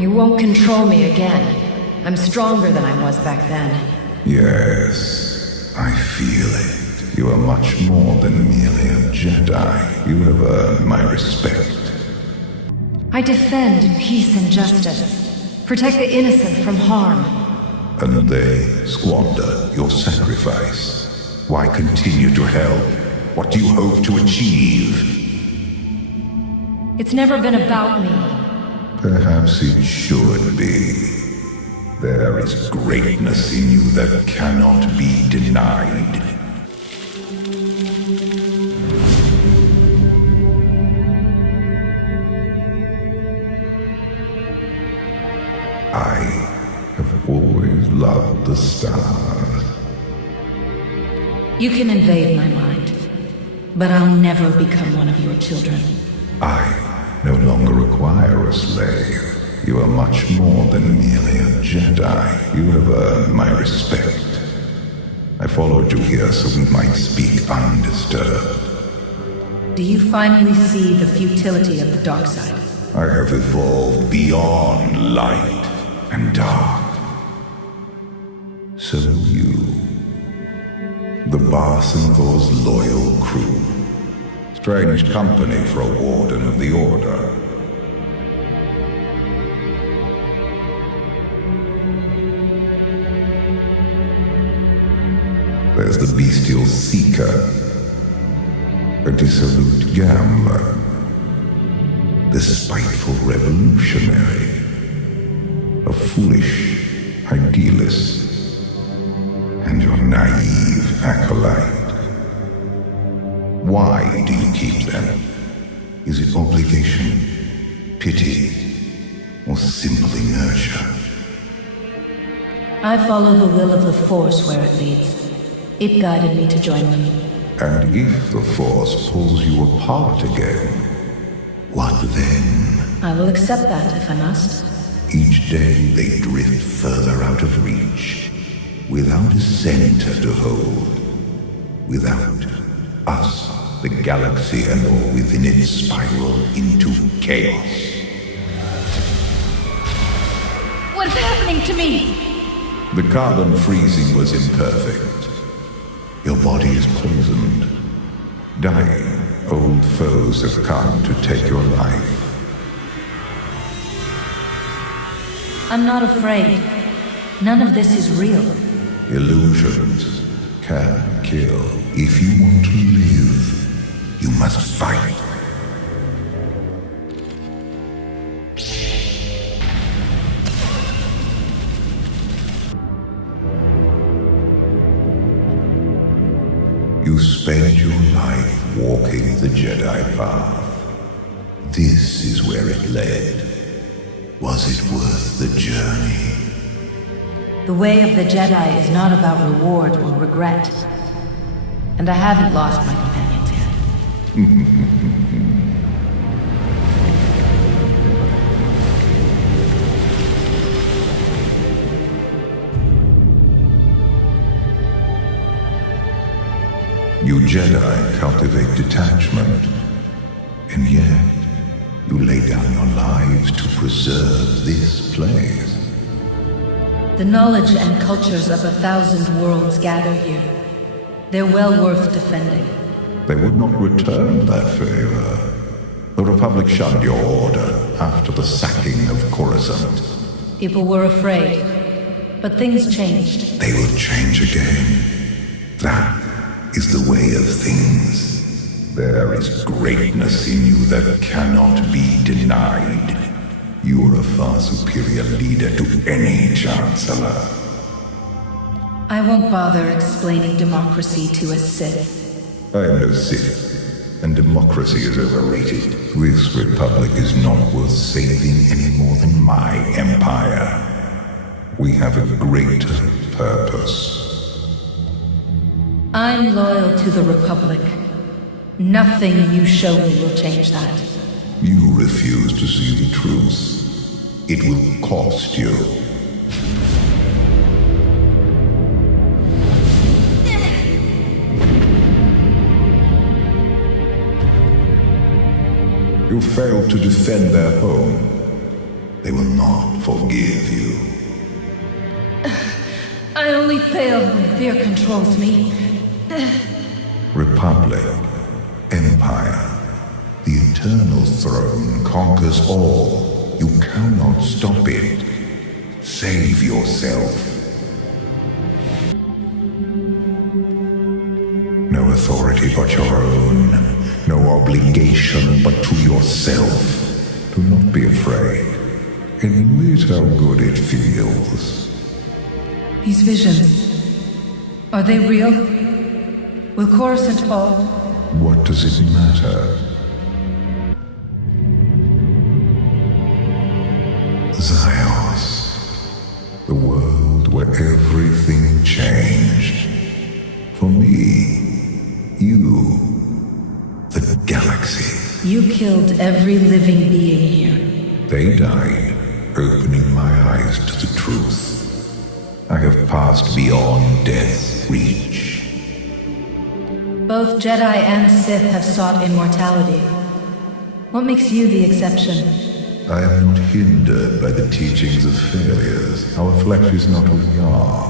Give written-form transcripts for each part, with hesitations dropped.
You won't control me again. I'm stronger than I was back then. Yes, I feel it. You are much more than merely a Jedi. You have earned my respect. I defend peace and justice. Protect the innocent from harm. And they squander your sacrifice. Why continue to help? What do you hope to achieve? It's never been about me. Perhaps it should be. There is greatness in you that cannot be denied. I have always loved the stars. You can invade my mind, but I'll never become one of your children. I no longer require a slave. You are much more than merely a Jedi. You have earned my respect. I followed you here so we might speak undisturbed. Do you finally see the futility of the dark side? I have evolved beyond light and dark. So you, the Barsenthor's loyal crew. Strange company for a warden of the Order. There's the bestial Seeker, a dissolute gambler, the spiteful revolutionary, a foolish idealist, and your naive acolyte. Why do you keep them? Is it obligation, pity, or simply nurture? I follow the will of the Force where it leads. It guided me to join them. And if the Force pulls you apart again, what then? I will accept that if I must. Each day they drift further out of reach, without a center to hold, without us, the galaxy and all within it spiral into chaos. What's happening to me? The carbon freezing was imperfect. Your body is poisoned. Dying, old foes have come to take your life. I'm not afraid. None of this is real. Illusions can kill. If you want to live, you must fight. You spend your life walking the Jedi path. This is where it led. Was it worth the journey? The way of the Jedi is not about reward or regret. And I haven't lost my companions yet. You Jedi cultivate detachment, and yet you lay down your lives to preserve this place. The knowledge and cultures of 1,000 worlds gather here. They're well worth defending. They would not return that favor. The Republic shunned your order after the sacking of Coruscant. People were afraid, but things changed. They will change again. That is the way of things. There is greatness in you that cannot be denied. You are a far superior leader to any Chancellor. I won't bother explaining democracy to a Sith. I am no Sith, and democracy is overrated. This Republic is not worth saving any more than my empire. We have a greater purpose. I'm loyal to the Republic. Nothing you show me will change that. You refuse to see the truth. It will cost you. You failed to defend their home. They They will not forgive you. I only fail when fear controls me. Republic, Empire, the Eternal Throne conquers all. You cannot stop it. Save yourself. No authority but your own. No obligation but to yourself. Do not be afraid. Admit how good it feels. These visions, are they real? Will Coruscant fall? What does it matter? Zios, the world where everything changed. For me, you, the galaxy. You killed every living being here. They died, opening my eyes to the truth. I have passed beyond death's reach. Both Jedi and Sith have sought immortality. What makes you the exception? I am not hindered by the teachings of failures. Our flesh is not who we are.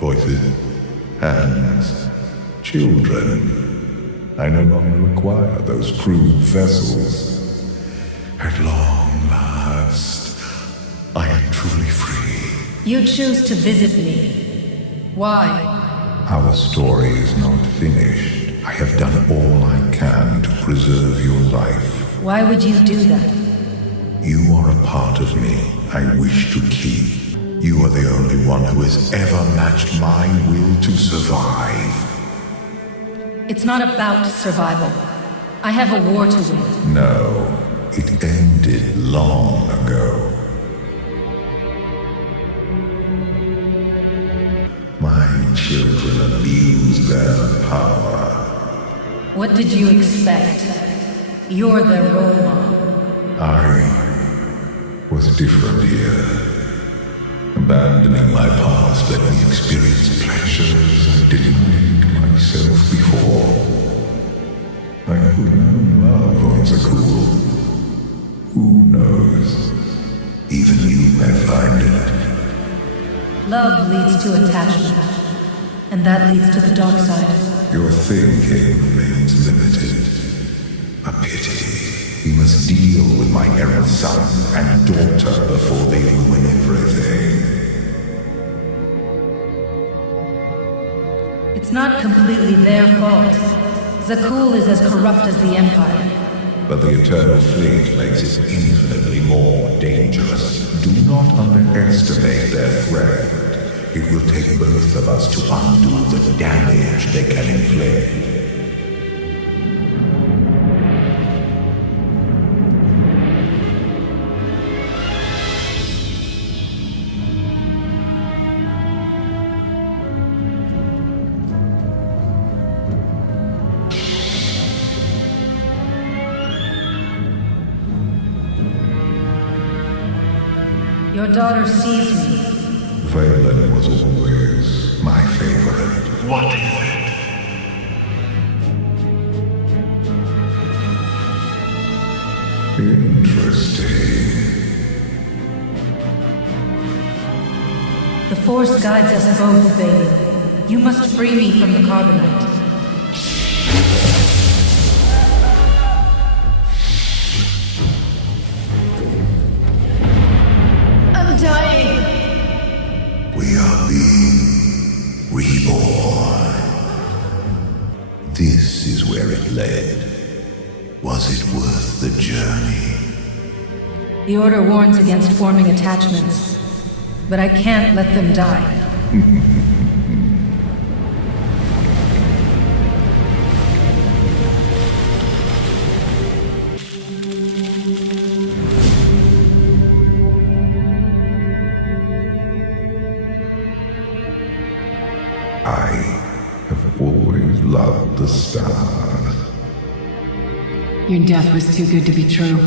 Voices, hands, children. I no longer require those crude vessels. At long last, I am truly free. You choose to visit me. Why? Our story is not finished. I have done all I can to preserve your life. Why would you do that? You are a part of me I wish to keep. You are the only one who has ever matched my will to survive. It's not about survival. I have a war to win. No, it ended long ago. My children abuse their power. What did you expect? You're their role model. I was different here. Abandoning my past let me experience pleasures I denied myself before. I could know love on Zakul. Who knows? Even you may find it. Love leads to attachment, and that leads to the dark side. Your thinking remains limited. A pity. We must deal with my errant son and daughter before they ruin everything. It's not completely their fault. Zakul is as corrupt as the Empire. But the Eternal Fleet makes it infinitely more dangerous. Do not underestimate their threat. It will take both of us to undo the damage they can inflict. Your daughter sees me. Valen was always my favorite. What is it? Interesting. The Force guides us both, Valen. You must free me from the Carbonite. I'm dying. We are being reborn. This is where it led. Was it worth the journey? The Order warns against forming attachments, but I can't let them die. I have always loved the stars. Your death was too good to be true.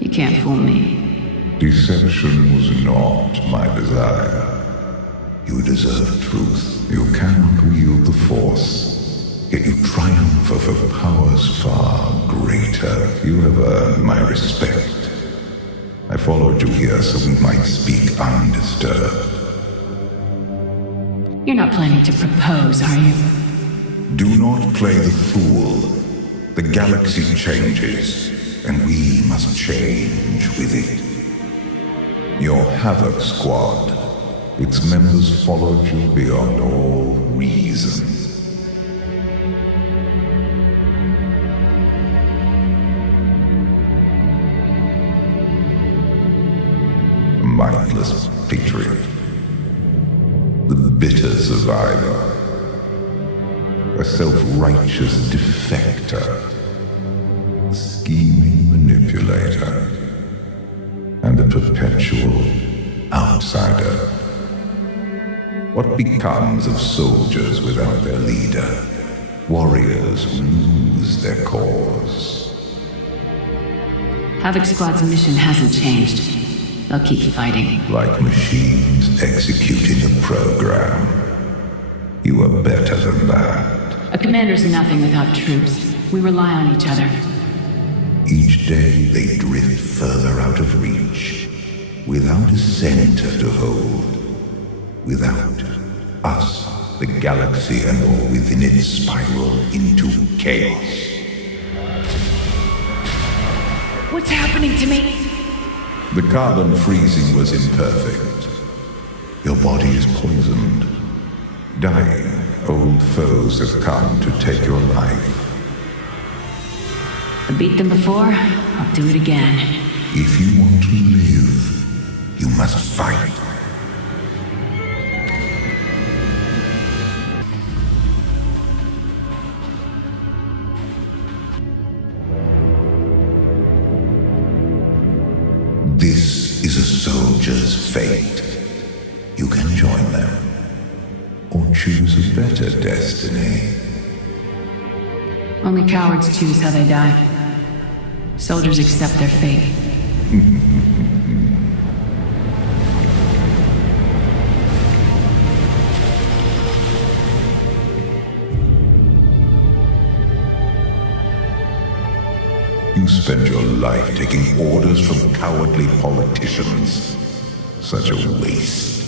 You can't fool me. Deception was not my desire. You deserve truth. You cannot wield the Force, yet you triumph over powers far greater. You have earned my respect. I followed you here so we might speak undisturbed. You're not planning to propose, are you? Do not play the fool. The galaxy changes, and we must change with it. Your Havoc Squad, its members followed you beyond all reason. A mindless patriot. The bitter survivor. A self-righteous defector. A scheming manipulator. And a perpetual outsider. What becomes of soldiers without their leader? Warriors who lose their cause. Havoc Squad's mission hasn't changed. They'll keep fighting. Like machines executing a program. You are better than that. A commander's nothing without troops. We rely on each other. Each day they drift further out of reach, without a center to hold, without us, the galaxy and all within it spiral into chaos. What's happening to me? The carbon freezing was imperfect. Your body is poisoned. Dying, old foes have come to take your life. I beat them before, I'll do it again. If you want to live, you must fight. This is a soldier's fate. You can join them, or choose a better destiny. Only cowards choose how they die. Soldiers accept their fate. You spend your life taking orders from cowardly politicians. Such a waste.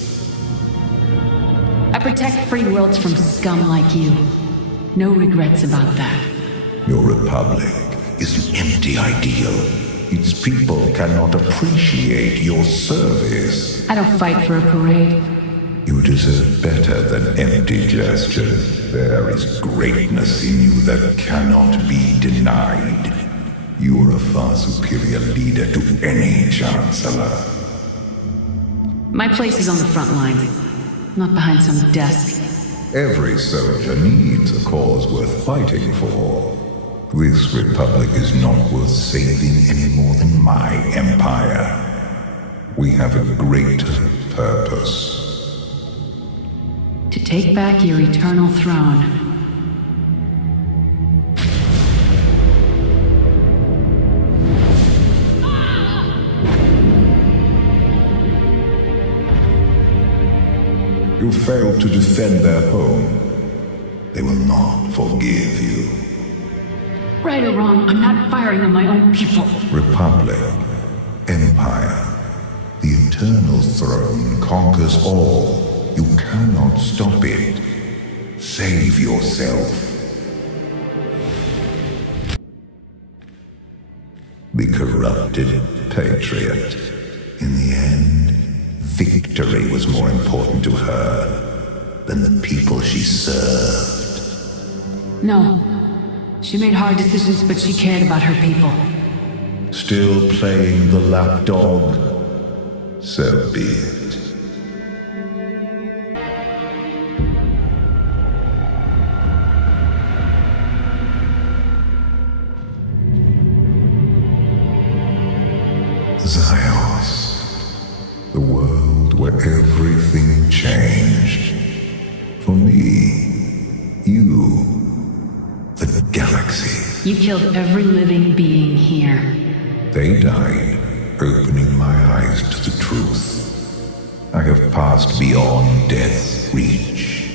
I protect free worlds from scum like you. No regrets about that. Your republic is an empty ideal. Its people cannot appreciate your service. I don't fight for a parade. You deserve better than empty gestures. There is greatness in you that cannot be denied. You are a far superior leader to any Chancellor. My place is on the front line, not behind some desk. Every soldier needs a cause worth fighting for. This republic is not worth saving any more than my empire. We have a greater purpose. To take back your eternal throne. You failed to defend their home. They will not forgive you. Right or wrong, I'm not firing on my own people. Republic, Empire, the eternal throne conquers all. You cannot stop it. Save yourself. The corrupted patriot. In the end, victory was more important to her than the people she served. No. She made hard decisions, but she cared about her people. Still playing the lapdog? So be it. Zios. The world where everything changed. For me, you, the galaxy. You killed every living being here. They died, opening my eyes to the truth. I have passed beyond death's reach.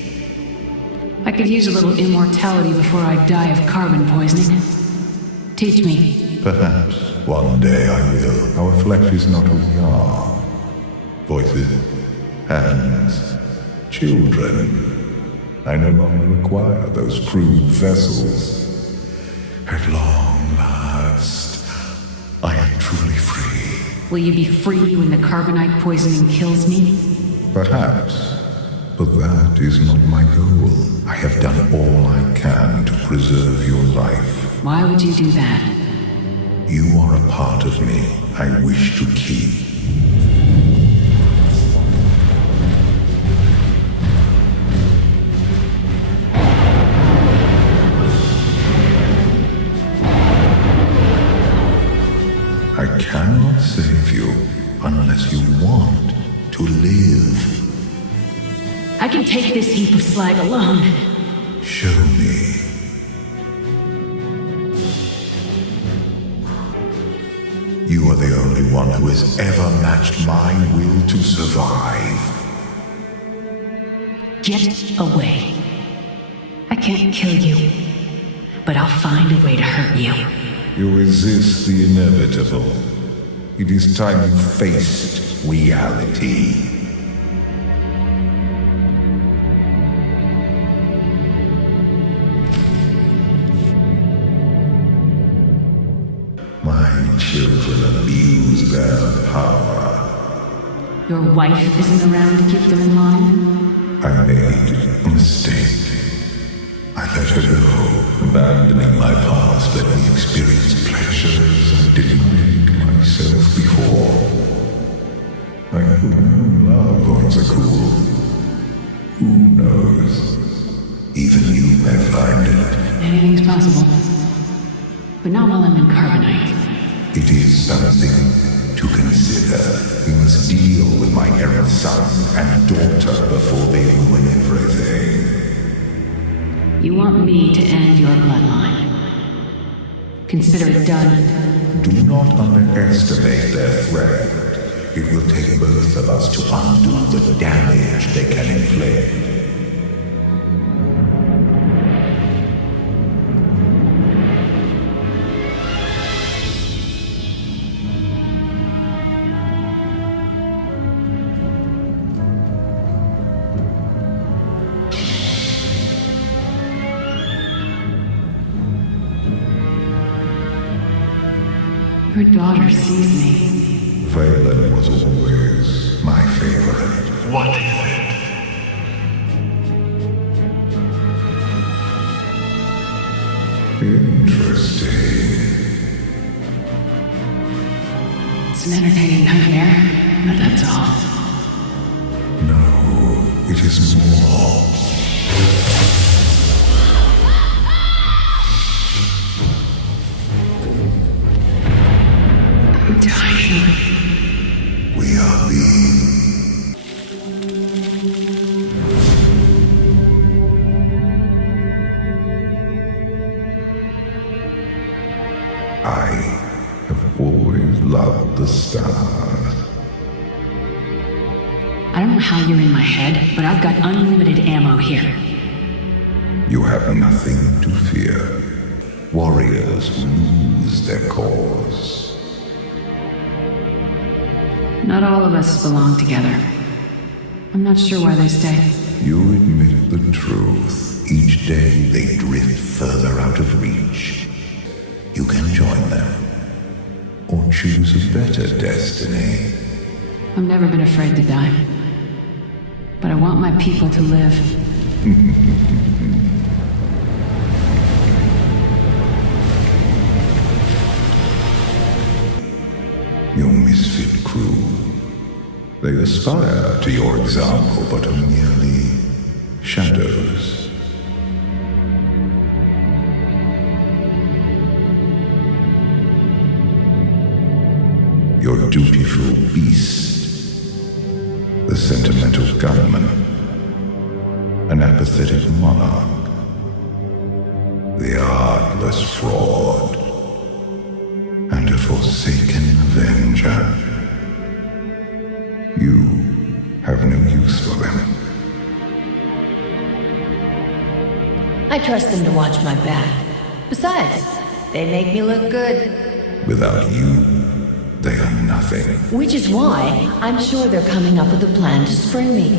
I could use a little immortality before I die of carbon poisoning. Teach me. Perhaps One day I will. Our flesh is not who we are. Voices, hands, children. I no longer require those crude vessels. At long last, I am truly free. Will you be free when the carbonite poisoning kills me? Perhaps, but that is not my goal. I have done all I can to preserve your life. Why would you do that? You are a part of me I wish to keep. I cannot save you unless you want to live. I can take this heap of slag alone. Show me. You are the only one who has ever matched my will to survive. Get away. I can't kill you, but I'll find a way to hurt you. You resist the inevitable. It is time you faced reality. My children abuse their power. Your wife isn't around to keep them in line? I made a mistake. I let her go, abandoning my past, let me experience pleasures I denied myself before. I could know love on the cool. Who knows? Even you may find it. Anything's possible. But not while I'm in carbonite. It is something to consider. We must deal with my errant son and daughter before they ruin everything. You want me to end your bloodline. Consider it done. Do not underestimate their threat. It will take both of us to undo the damage they can inflict. Her daughter sees me. Valen was always my favorite. What is it? Interesting. It's an entertaining nightmare, but that's all. No, it is more. I'm dying. We are being. I have always loved the stars. I don't know how you're in my head, but I've got unlimited ammo here. You have nothing to fear. Warriors lose their cause. Not all of us belong together. I'm not sure why they stay. You admit the truth. Each day they drift further out of reach. You can join them, or choose a better destiny. I've never been afraid to die. But I want my people to live. Your misfit crew. They aspire to your example, but are merely shadows. Your dutiful beast, the sentimental gunman, an apathetic monarch, the artless fraud, and a forsaken avenger. You have no use for them. I trust them to watch my back. Besides, they make me look good. Without you, they are nothing. Which is why I'm sure they're coming up with a plan to spring me.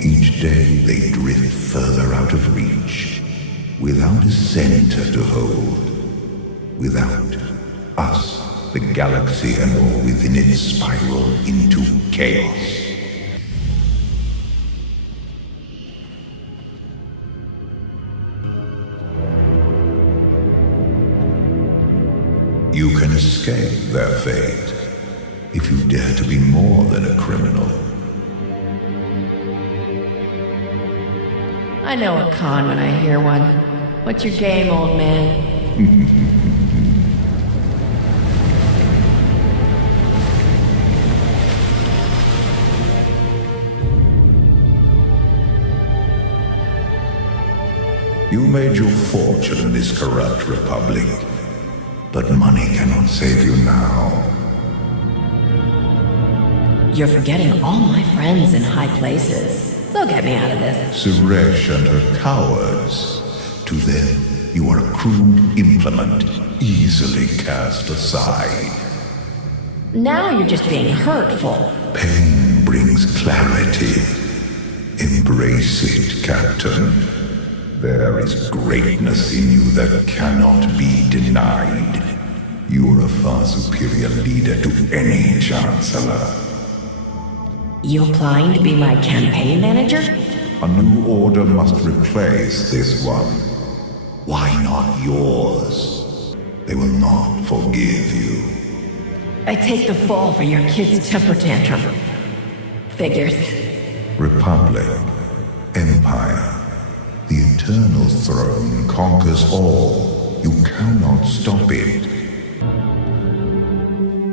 Each day they drift further out of reach, without a center to hold. Without us, the galaxy and all within it spiral into chaos. You can escape their fate if you dare to be more than a criminal. I know a con when I hear one. What's your game, old man? You made your fortune in this corrupt republic, but money cannot save you now. You're forgetting all my friends in high places. They'll get me out of this. Suresh and her cowards. To them, you are a crude implement, easily cast aside. Now you're just being hurtful. Pain brings clarity. Embrace it, Captain. There is greatness in you that cannot be denied. You are a far superior leader to any Chancellor. You applying to be my campaign manager? A new order must replace this one. Why not yours? They will not forgive you. I take the fall for your kid's temper tantrum. Figures. Republic, Empire, the Eternal Throne conquers all. You cannot stop it.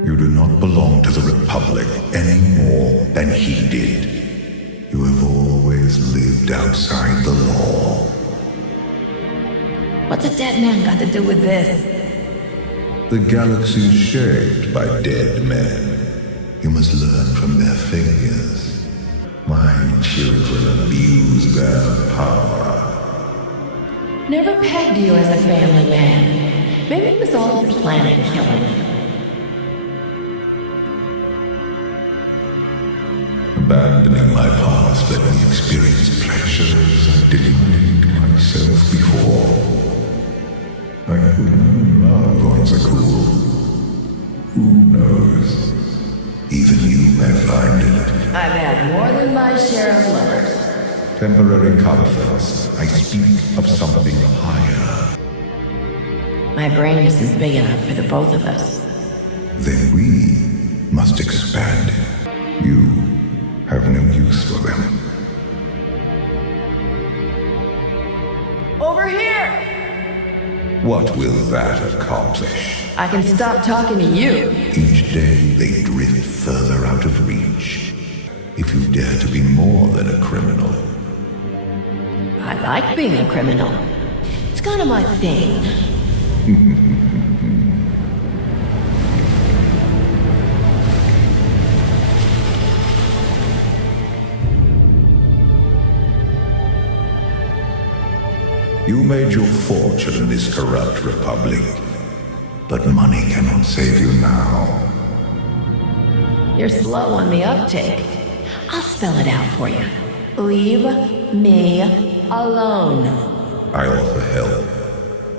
You do not belong to the Republic any more than he did. You have always lived outside the law. What's a dead man got to do with this? The galaxy is shaped by dead men. You must learn from their failures. My children abuse their power. Never pegged you as a family man. Maybe it was all planet killing. Abandoning my past, let me experience pleasures I denied myself before. I could love on Zakul. Who knows? Even you may find it. I've had more than my share of lovers. Temporary comforts. I speak of something higher. My brain isn't big enough for the both of us. Then we must expand it. You have no use for them. Over here! What will that accomplish? I can stop talking to you. Each day they drift further out of reach. If you dare to be more than a criminal. I like being a criminal. It's kind of my thing. You made your fortune in this corrupt republic, but money cannot save you now. You're slow on the uptake. I'll spell it out for you. Leave me alone. I offer help.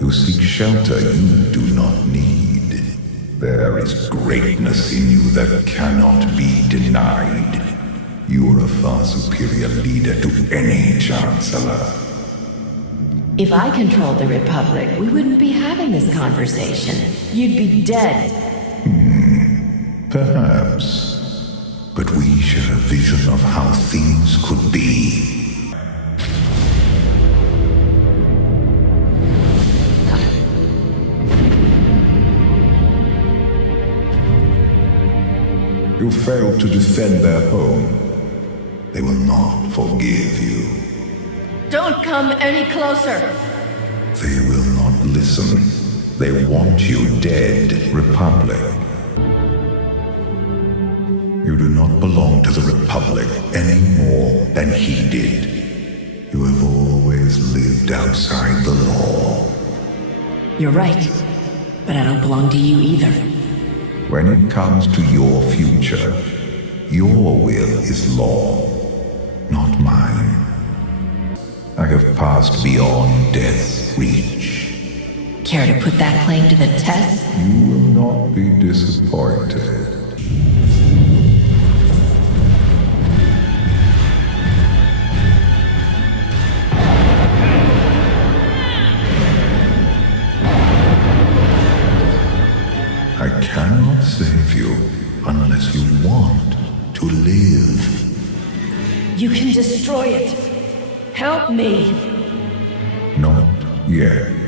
You seek shelter you do not need. There is greatness in you that cannot be denied. You are a far superior leader to any Chancellor. If I controlled the Republic, we wouldn't be having this conversation. You'd be dead. Perhaps. But we share a vision of how things could be. You failed to defend their home. They will not forgive you. Don't come any closer. They will not listen. They want you dead, Republic. You do not belong to the Republic any more than he did. You have always lived outside the law. You're right, but I don't belong to you either. When it comes to your future, your will is law, not mine. I have passed beyond death's reach. Care to put that claim to the test? You will not be disappointed. I cannot save you unless you want to live. You can destroy it. Help me. Not yet.